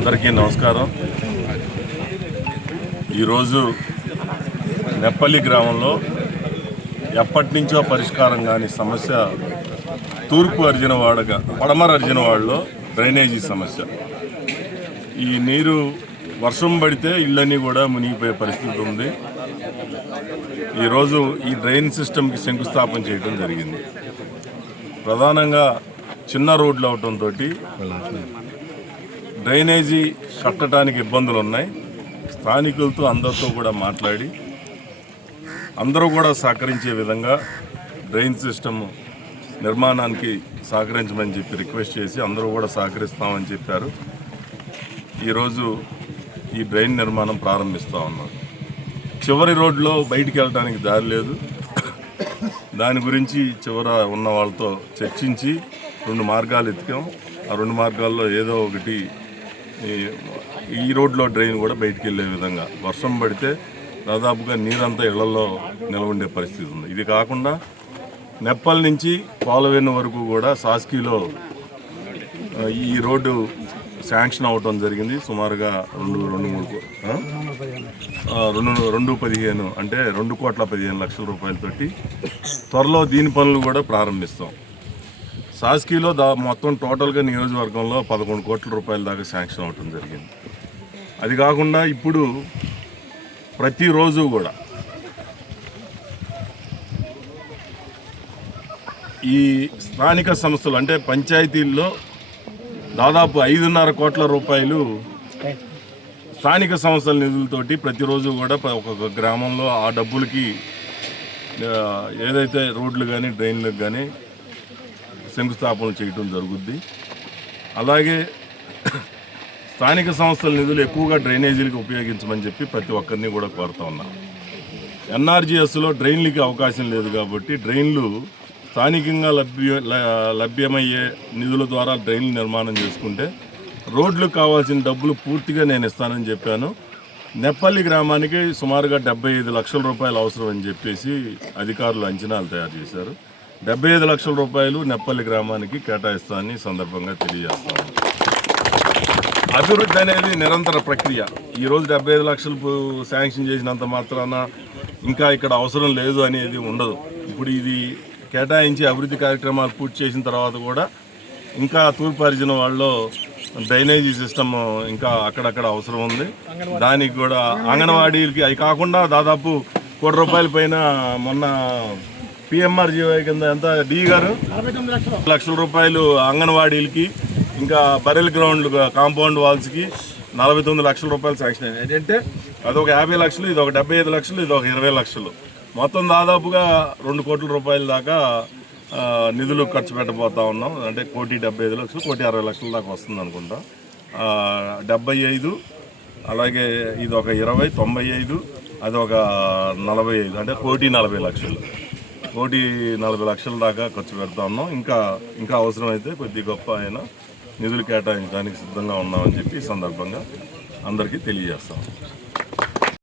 అందరికీ నమస్కారం. ఈరోజు నెప్పల్లి గ్రామంలో ఎప్పటి నుంచో పరిష్కారం కాని సమస్య తూర్పు అర్జునవాడగా పడమర అర్జునవాడలో డ్రైనేజీ సమస్య. ఈ నీరు వర్షం పడితే ఇళ్ళన్నీ కూడా మునిగిపోయే పరిస్థితి ఉంది. ఈరోజు ఈ డ్రైన్ సిస్టమ్కి శంకుస్థాపన చేయడం జరిగింది. ప్రధానంగా చిన్న రోడ్లు అవడంతో డ్రైనేజీ కట్టడానికి ఇబ్బందులు ఉన్నాయి. స్థానికులతో అందరితో కూడా మాట్లాడి అందరూ కూడా సహకరించే విధంగా డ్రైన్ సిస్టమ్ నిర్మాణానికి సహకరించమని చెప్పి రిక్వెస్ట్ చేసి అందరూ కూడా సహకరిస్తామని చెప్పారు. ఈరోజు ఈ డ్రైన్ నిర్మాణం ప్రారంభిస్తూ ఉన్నారు. చివరి రోడ్లో బయటికి వెళ్ళడానికి దారి లేదు. దాని గురించి చివర ఉన్న వాళ్ళతో చర్చించి 2 మార్గాలు ఎత్తికాం. ఆ 2 మార్గాల్లో ఏదో ఒకటి ఈ రోడ్లో డ్రైన్ కూడా బయటికి వెళ్ళే విధంగా, వర్షం పడితే దాదాపుగా నీరంతా ఇళ్లలో నిలవండే పరిస్థితి ఉంది. ఇది కాకుండా నెప్పల్ నుంచి పాలవేను వరకు కూడా సాస్కీలో ఈ రోడ్డు శాంక్షన్ అవ్వటం జరిగింది. సుమారుగా 215 అంటే 2,15,00,000 రూపాయలతోటి త్వరలో దీని పనులు కూడా ప్రారంభిస్తాం. సాస్కీలో మొత్తం టోటల్గా నియోజకవర్గంలో 11 కోట్ల రూపాయల దాకా శాంక్షన్ అవ్వటం జరిగింది. అది కాకుండా ఇప్పుడు ప్రతిరోజు కూడా ఈ స్థానిక సంస్థలు అంటే పంచాయతీల్లో దాదాపు 5.5 కోట్ల రూపాయలు స్థానిక సంస్థల నిధులతోటి ప్రతిరోజు కూడా ఒక్కొక్క గ్రామంలో ఆ డబ్బులకి ఏదైతే రోడ్లు కానీ డ్రైన్లకు కానీ శంకుస్థాపనలు చేయడం జరుగుద్ది. అలాగే స్థానిక సంస్థల నిధులు ఎక్కువగా డ్రైనేజీలకు ఉపయోగించమని చెప్పి ప్రతి ఒక్కరిని కూడా కోరుతా ఉన్నాం. ఎన్ఆర్జీఎస్లో డ్రైన్లకి అవకాశం లేదు కాబట్టి డ్రైన్లు స్థానికంగా లభ్యమయ్యే నిధుల ద్వారా డ్రైన్లు నిర్మాణం చేసుకుంటే రోడ్లకు కావాల్సిన డబ్బులు పూర్తిగా నేను ఇస్తానని చెప్పాను. నెప్పల్లి గ్రామానికి సుమారుగా 75 లక్షల రూపాయలు అవసరం అని చెప్పేసి అధికారులు అంచనాలు తయారు చేశారు. 75 లక్షల రూపాయలు నెప్పల్లి గ్రామానికి కేటాయిస్తానని సందర్భంగా తెలియజేస్తాను. అభివృద్ధి అనేది నిరంతర ప్రక్రియ. ఈరోజు 75 లక్షలు శాంక్షన్ చేసినంత మాత్రాన ఇంకా ఇక్కడ అవసరం లేదు అనేది ఉండదు. ఇప్పుడు ఇది కేటాయించి అభివృద్ధి కార్యక్రమాలు పూర్తి చేసిన తర్వాత కూడా ఇంకా తూర్పు అర్జున వాళ్ళలో డ్రైనేజీ సిస్టమ్ ఇంకా అక్కడక్కడ అవసరం ఉంది. దానికి కూడా అంగన్వాడీలకి అవి కాకుండా దాదాపు 1 కోటి రూపాయల పైన మొన్న పిఎంఆర్జీవై కింద ఎంత డి గారు 49 లక్షల రూపాయలు అంగన్వాడీలకి, ఇంకా బరెల్ గ్రౌండ్లు కాంపౌండ్ వాల్స్కి 49 లక్షల రూపాయలు శాంక్షన్ అయినాయి. ఏంటంటే అదొక 50 లక్షలు, ఇది ఒక 75 లక్షలు, ఇది ఒక 20 లక్షలు, మొత్తం దాదాపుగా 2 కోట్ల రూపాయల దాకా నిధులు ఖర్చు పెట్టబోతా ఉన్నాం. అంటే 1,75,00,000, 1,60,00,000 దాకా వస్తుంది అనుకుంటా. 75, అలాగే ఇది ఒక 20, 95, అది ఒక 45, అంటే 1,40,00,000, 1,40,00,000 దాకా ఖర్చు పెడతా ఉన్నాం. ఇంకా అవసరమైతే కొద్ది గొప్ప అయినా నిధులు కేటాయించడానికి సిద్ధంగా ఉన్నామని చెప్పి ఈ సందర్భంగా అందరికీ తెలియజేస్తాం.